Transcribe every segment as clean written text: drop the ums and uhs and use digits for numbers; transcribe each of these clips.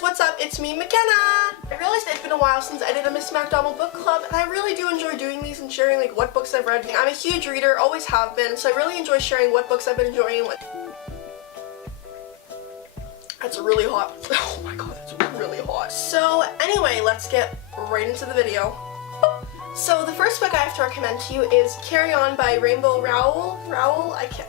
guys, what's up? It's me, McKenna! I realized it's been a while since I did a Missmacdomo book club, and I really do enjoy doing these and sharing like what books I've read. I'm a huge reader, always have been, so I really enjoy sharing what books I've been enjoying. That's really hot. Oh my god, that's really hot. So anyway, let's get right into the video. So the first book I have to recommend to you is Carry On by Rainbow Rowell.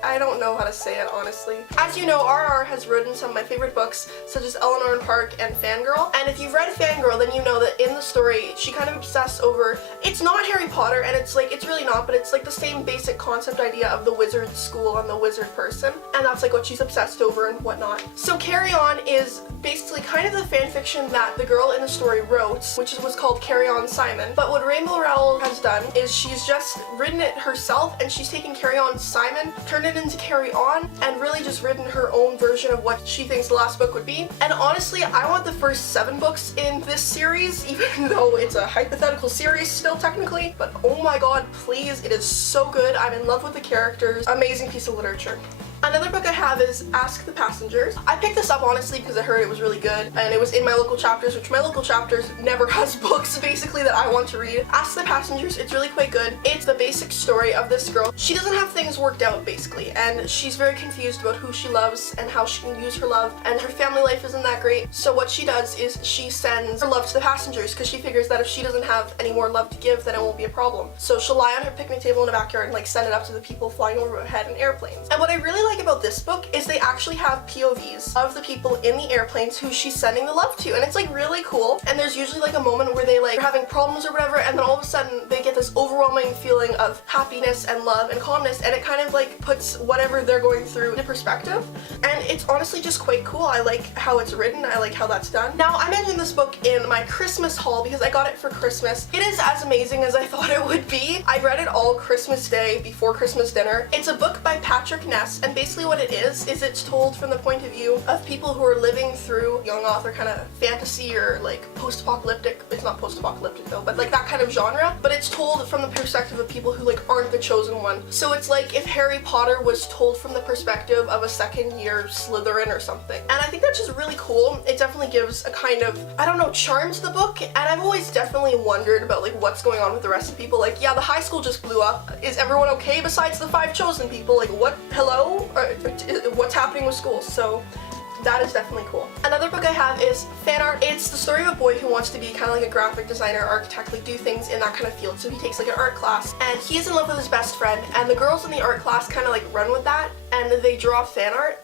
I don't know how to say it, honestly. As you know, RR has written some of my favorite books, such as Eleanor&Park and Fangirl. And if you've read Fangirl, then you know that in the story, she kind of obsessed over, it's not Harry Potter, and it's really not, but it's like the same basic concept idea of the wizard school and the wizard person. And that's like what she's obsessed over and whatnot. So Carry On is basically kind of the fanfiction that the girl in the story wrote, which was called Carry On Simon. But what Rainbow Rowell has done is she's just written it herself, and she's taken Carry On Simon, turned it into Carry On, and really just written her own version of what she thinks the last book would be. And honestly, I want the first 7 books in this series, even though it's a hypothetical series still technically, but oh my god, please, it is so good. I'm in love with the characters. Amazing piece of literature. Another book I have is Ask the Passengers. I picked this up honestly because I heard it was really good, and it was in my local chapters, which my local chapters never has books basically that I want to read. Ask the Passengers, it's really quite good. It's the basic story of this girl. She doesn't have things worked out basically, and she's very confused about who she loves and how she can use her love, and her family life isn't that great. So what she does is she sends her love to the passengers because she figures that if she doesn't have any more love to give, then it won't be a problem. So she'll lie on her picnic table in the backyard and like send it up to the people flying overhead in airplanes. And what I really like about this book is they actually have POVs of the people in the airplanes who she's sending the love to, and it's like really cool. And there's usually like a moment where they like are having problems or whatever, and then all of a sudden they get this overwhelming feeling of happiness and love and calmness, and it kind of like puts whatever they're going through into perspective. And it's honestly just quite cool. I like how it's written, I like how that's done. Now, I mentioned this book in my Christmas haul because I got it for Christmas. It is as amazing as I thought it would be. I read it all Christmas Day before Christmas dinner. It's a book by Patrick Ness, and basically what it is it's told from the point of view of people who are living through young author kind of fantasy or like post-apocalyptic. It's not post-apocalyptic though, but like that kind of genre. But it's told from the perspective of people who like aren't the chosen one. So it's like if Harry Potter was told from the perspective of a second-year Slytherin or something. And I think that's just really cool. It definitely gives a kind of, I don't know, charm to the book. And I've always definitely wondered about like what's going on with the rest of the people. Like, yeah, the high school just blew up. Is everyone okay besides the 5 chosen people? Like, what? Hello? What's happening with schools? So that is definitely cool. Another book I have is Fan Art. It's the story of a boy who wants to be kind of like a graphic designer, architect, like do things in that kind of field. So he takes like an art class, and he is in love with his best friend, and the girls in the art class kind of like run with that, and they draw fan art.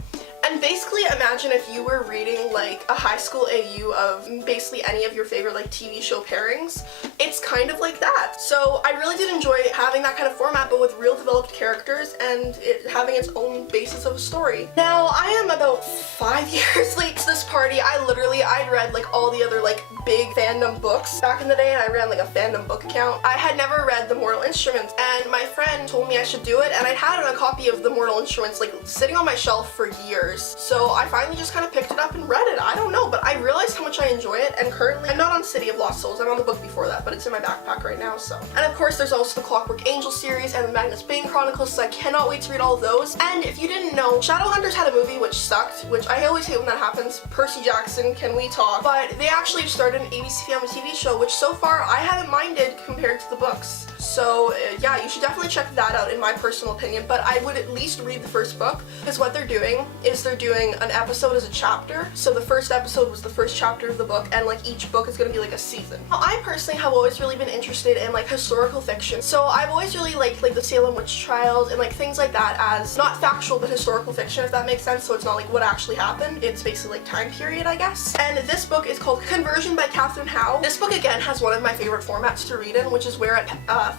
And basically imagine if you were reading like a high school AU of basically any of your favorite like TV show pairings. It's kind of like that. So I really did enjoy having that kind of format, but with real developed characters and it having its own basis of a story. Now, I am about 5 years late to this party. I'd read like all the other like big fandom books back in the day, and I ran like a fandom book account. I had never read The Mortal Instruments, and my friend told me I should do it, and I'd had a copy of The Mortal Instruments like sitting on my shelf for years. So I finally just kind of picked it up and read it. I don't know, but I realized how much I enjoy it, and currently I'm not on City of Lost Souls. I'm on the book before that, but it's in my backpack right now, so. And of course there's also the Clockwork Angel series and the Magnus Bane Chronicles, so I cannot wait to read all of those. And if you didn't know, Shadowhunters had a movie which sucked, which I always hate when that happens. Percy Jackson, can we talk? But they actually started an ABC Family TV show, which so far I haven't minded compared to the books. So yeah, you should definitely check that out in my personal opinion, but I would at least read the first book, because what they're doing is they're doing an episode as a chapter. So the first episode was the first chapter of the book, and like each book is going to be like a season. Now, I personally have always really been interested in like historical fiction, so I've always really liked like the Salem witch trials and like things like that as not factual but historical fiction, if that makes sense. So it's not like what actually happened, it's basically like time period, I guess. And this book is called Conversion by Catherine Howe. This book again has one of my favorite formats to read in, which is where it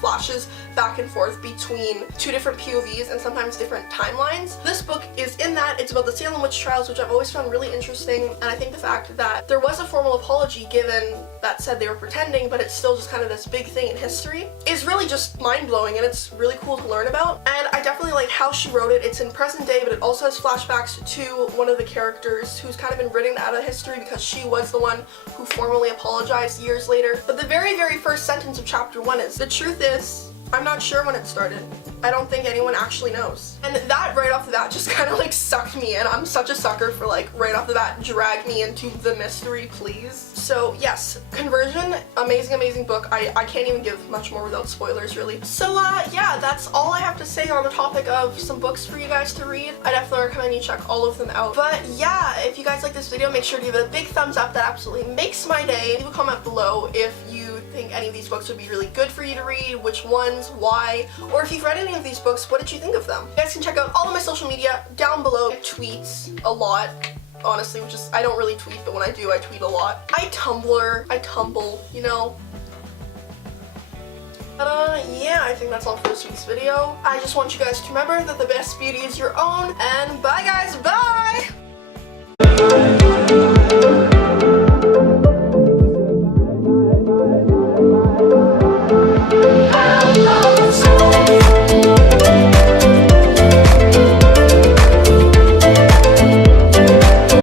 flashes back and forth between 2 different POVs and sometimes different timelines. This book is in that. It's about the Salem witch trials, which I've always found really interesting, and I think the fact that there was a formal apology given that said they were pretending, but it's still just kind of this big thing in history, is really just mind-blowing, and it's really cool to learn about. And I definitely like how she wrote it. It's in present day, but it also has flashbacks to one of the characters who's kind of been written out of history because she was the one who formally apologized years later. But the very, very first sentence of chapter 1 is, "The truth is, I'm not sure when it started. I don't think anyone actually knows. And that right off the bat just kind of like sucked me in. I'm such a sucker for like right off the bat drag me into the mystery, please. So yes, Conversion, amazing, amazing book. I can't even give much more without spoilers really. So yeah, that's all I have to say on the topic of some books for you guys to read. I definitely recommend you check all of them out. But yeah, if you guys like this video, make sure to give it a big thumbs up. That absolutely makes my day. Leave a comment below if you think any of these books would be really good for you to read, which ones, why, or if you've read any of these books, what did you think of them? You guys can check out all of my social media down below. I tweet a lot, honestly, which is, I don't really tweet, but when I do, I tweet a lot. I Tumblr, I tumble, you know. But yeah, I think that's all for this week's video. I just want you guys to remember that the best beauty is your own, and bye guys!